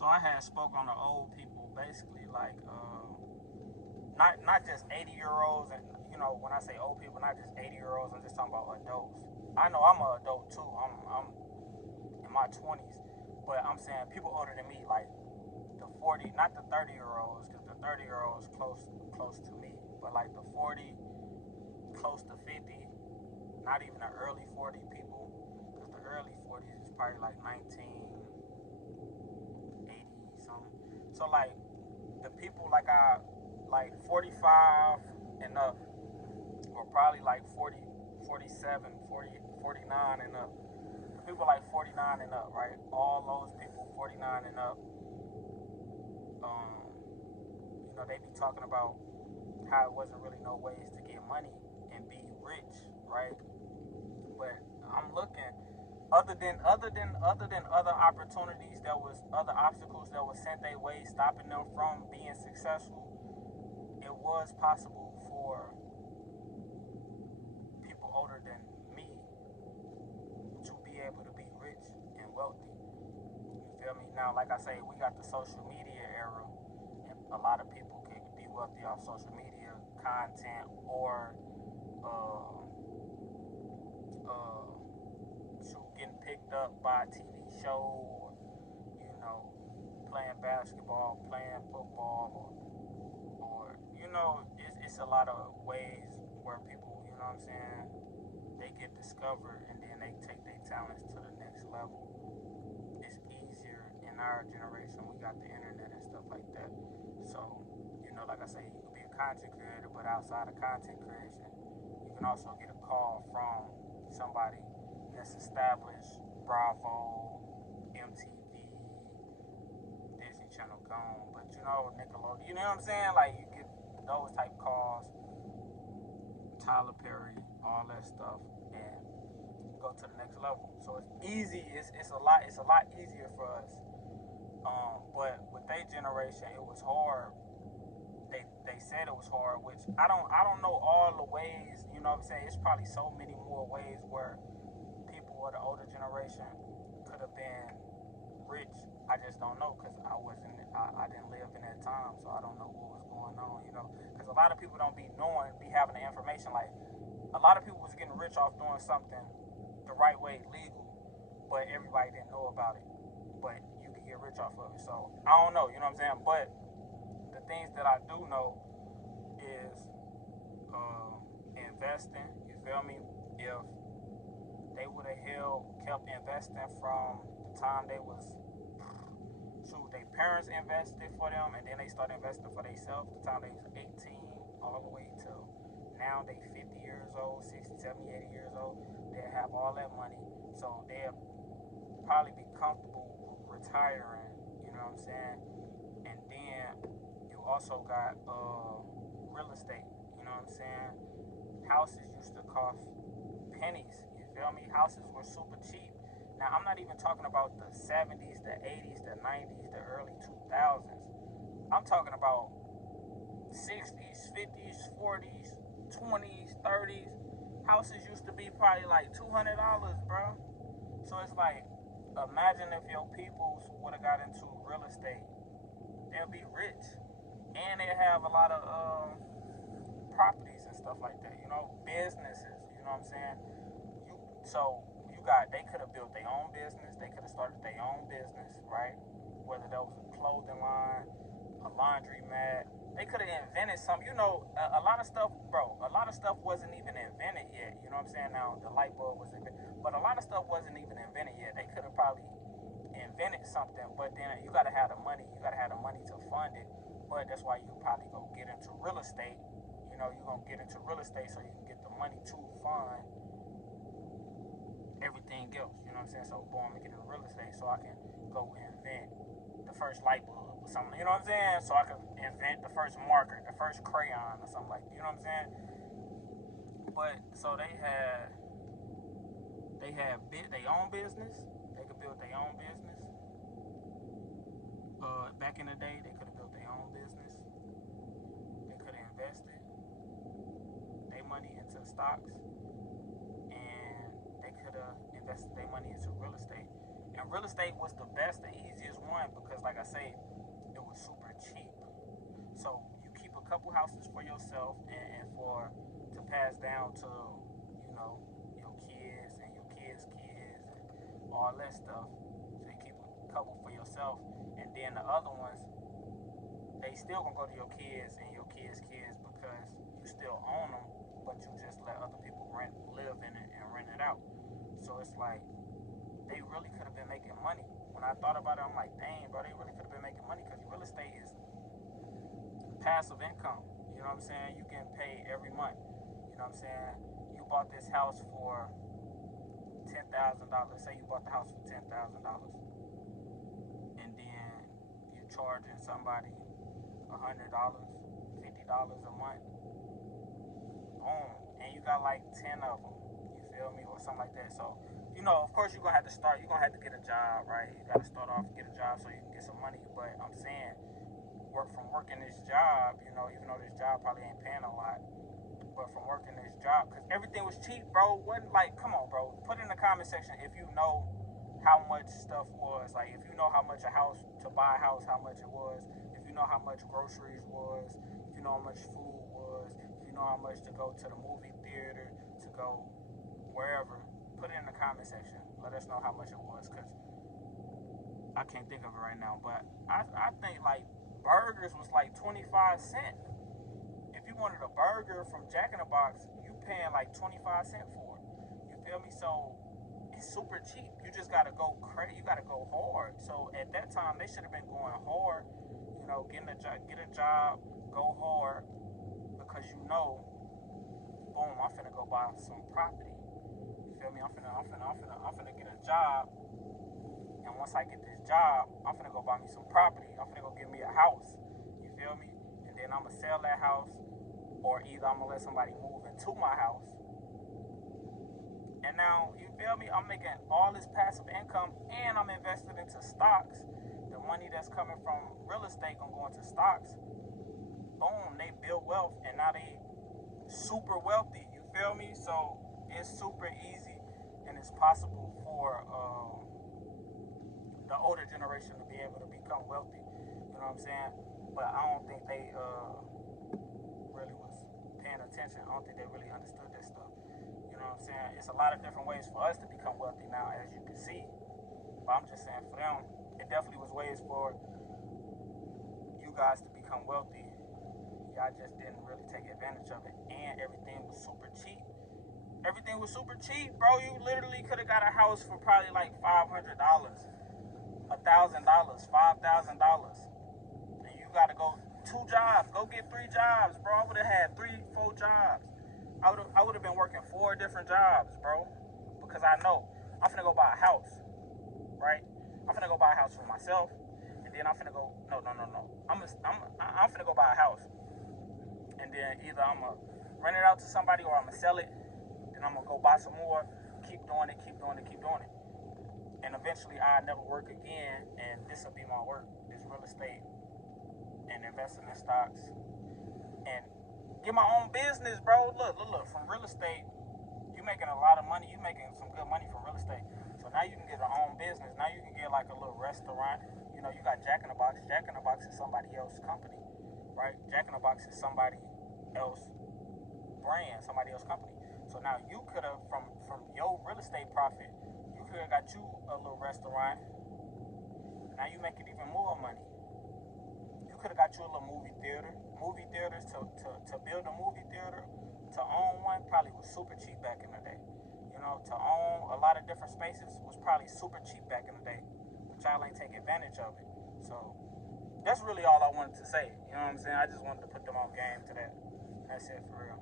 So I had spoke on the old people, basically like not just 80-year-olds, and when I say old people, not just 80-year-olds. I'm just talking about adults. I know I'm an adult too. I'm in my 20s, but I'm saying people older than me, like the 40, not the 30-year-olds, because the 30-year-olds close to me, but like the 40, close to 50, not even the early 40 people, because the early 40s is probably like 1980 something. So like the people like I like 45 and up, or probably like 40, 47, 40, 49 and up. People like 49 and up, right? All those people 49 and up, they be talking about how it wasn't really no ways to get money and be rich, right? But I'm looking, other than other opportunities, there was other obstacles that was sent their way, stopping them from being successful. It was possible for people older than me to be able to be rich and wealthy. You feel me? Now, like I say, we got the social media era, and a lot of people can be wealthy off social media content, or uh, uh, getting picked up by a TV show, or playing basketball, playing football, or it's a lot of ways where people, what I'm saying, they get discovered and then they take their talents to the next level. It's easier in our generation. We got the internet and stuff like that. So, like I say, you can be a content creator, but outside of content creation, you can also get a call from somebody that's established, Bravo, MTV, Disney Channel gone, but Nickelodeon, you know what I'm saying? Like, you get those type calls, Tyler Perry, all that stuff, and go to the next level. So it's easy. It's a lot easier for us. But with their generation, it was hard. They said it was hard, which I don't know all the ways. You know what I'm saying? It's probably so many more ways where people of the older generation could have been rich. I just don't know, because I didn't live in that time, so I don't know what was going on. Because a lot of people don't be having the information. Like, a lot of people was getting rich off doing something the right way, legal, but everybody didn't know about it. But you could get rich off of it. So I don't know, you know what I'm saying? But the things that I do know is investing. You feel me? If they would have kept investing from the time they was, their parents invested for them, and then they started investing for themselves the time they was 18, all the way till now they 50 years old, 60, 70, 80 years old. They'll have all that money, so they'll probably be comfortable retiring, you know what I'm saying? And then you also got real estate, you know what I'm saying? Houses used to cost pennies, you feel me? Houses were super cheap. Now, I'm not even talking about the 70s, the 80s, the 90s, the early 2000s. I'm talking about 60s, 50s, 40s, 20s, 30s. Houses used to be probably like $200, bro. So it's like, imagine if your peoples would have got into real estate. They'll be rich. And they have a lot of properties and stuff like that, businesses, you know what I'm saying? They could have built their own business, they could have started their own business, right? Whether that was a clothing line, a laundry mat, they could have invented something. A lot of stuff, bro, a lot of stuff wasn't even invented yet, you know what I'm saying? Now, the light bulb was invented, but a lot of stuff wasn't even invented yet. They could have probably invented something, but then you gotta have the money, to fund it. But that's why you probably go get into real estate. You're gonna get into real estate so you can get the money to fund everything else. You know what I'm saying? So boom, I'm gonna get into real estate so I can go invent the first light bulb or something. You know what I'm saying? So I can invent the first marker, the first crayon or something like that. You know what I'm saying? But so they own business. They could build their own business. Back in the day, they could have built their own business. They could have invested their money into stocks, and they could have invested their money into real estate. And real estate was the best and easiest one because, like I say, it was super cheap. So you keep a couple houses for yourself and for to pass down to, you know, your kids and your kids' kids and all that stuff. So you keep a couple for yourself, and then the other ones, they still gonna go to your kids and your kids' kids because you still own them, but you just let other people live in it and rent it out. So it's like they really could have been making money. When I thought about it, I'm like, dang, bro, they really could have been making money because real estate is passive income. You know what I'm saying? You get paid every month. You know what I'm saying? You bought this house for $10,000. Say you bought the house for $10,000, and then you charging somebody $100, $50 a month. Boom, and you got like 10 of them. You feel me, or something like that. So, you know, of course, you're gonna have to start. You're gonna have to get a job, right? You gotta start off, get a job so you can get some money. But I'm saying, working this job, you know, even though this job probably ain't paying a lot, but from working this job, because everything was cheap, bro. Wasn't like, come on, bro. Put it in the comment section if you know how much stuff was. Like, if you know how much to buy a house, how much it was. If you know how much groceries was. If you know how much food was. If you know how much to go to the movie theater, to go wherever. Put it in the comment section. Let us know how much it was, because I can't think of it right now. But I think, like, burgers was like 25 cents. If you wanted a burger from Jack in the Box, you paying like 25 cents for it. You feel me? So it's super cheap. You just gotta go crazy. You gotta go hard. So at that time, they should have been going hard. You know, get a job, go hard, because you know, boom, I'm finna go buy some property. You feel me? I'm finna get a job. And once I get this job, I'm finna go buy me some property. I'm finna go get me a house. You feel me? And then I'm gonna sell that house, or either I'm gonna let somebody move into my house. And now, you feel me? I'm making all this passive income, and I'm invested into stocks. The money that's coming from real estate gonna go into stocks. Boom, they build wealth, and now they super wealthy. You feel me? So it's super easy, and it's possible for the older generation to be able to become wealthy. You know what I'm saying? But I don't think they really was paying attention. I don't think they really understood this stuff. You know what I'm saying? It's a lot of different ways for us to become wealthy now, as you can see. But I'm just saying, for them, it definitely was ways for you guys to become wealthy. Y'all just didn't really take advantage of it. And everything was super cheap. Everything was super cheap, bro. You literally could have got a house for probably like $500. $1,000, $5,000, and you gotta go 2 jobs. Go get 3 jobs, bro. I would have had 3, 4 jobs. I would have been working 4 different jobs, bro, because I know I'm finna go buy a house, right? I'm finna go buy a house for myself, and then I'm finna go. No. I'm finna go buy a house, and then either I'm gonna rent it out to somebody or I'm gonna sell it. Then I'm gonna go buy some more. Keep doing it. And eventually I'll never work again, and this will be my work, this real estate and investing in stocks and get my own business, bro. Look, from real estate, you making a lot of money. You making some good money from real estate. So now you can get your own business. Now you can get like a little restaurant. You know, you got Jack in the Box. Jack in the Box is somebody else's company, right? Jack in the Box is somebody else's brand, somebody else's company. So now you could have, from your real estate profit, you could have got you a little restaurant. Now you making even more money. You could have got you a little movie theater. Movie theaters, to build a movie theater, to own one probably was super cheap back in the day. You know, to own a lot of different spaces was probably super cheap back in the day. But y'all ain't take advantage of it. So that's really all I wanted to say. You know what I'm saying? I just wanted to put them on game to that. That's it for real.